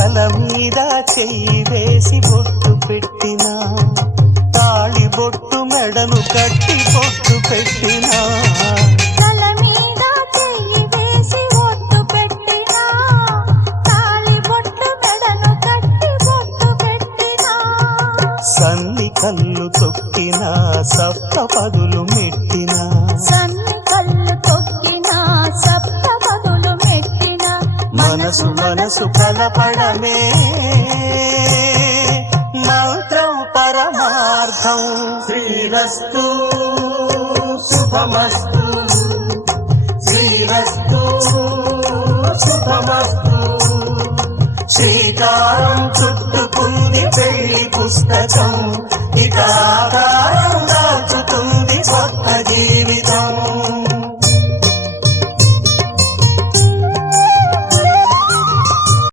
తల మీద చెయ్యి వేసి బొట్టు పెట్టినా, తాళి బొట్టు మెడను కట్టి బొట్టు పెట్టినా, తల మీద చెయ్యి వేసి బొట్టు పెట్టినా, తాళి బొట్టు మెడను కట్టి బొట్టు పెట్టినా, సన్ని కళ్ళు తొక్కినా సప్త పదులు మెట్టినా, సన్ని కళ్ళు తొక్కినా సప్త పదులు మెట్టినా, మనసు మనసు కలపడమే మంత్రం పరమార్థం. శ్రీరస్తు శుభమస్తు, శ్రీరస్తు శుభమస్తు. శ్రీకారం చుట్టుకుంది పెళ్లి పుస్తకం, ఇక ఆకారం దాచుతుంది కొత్త జీవితం.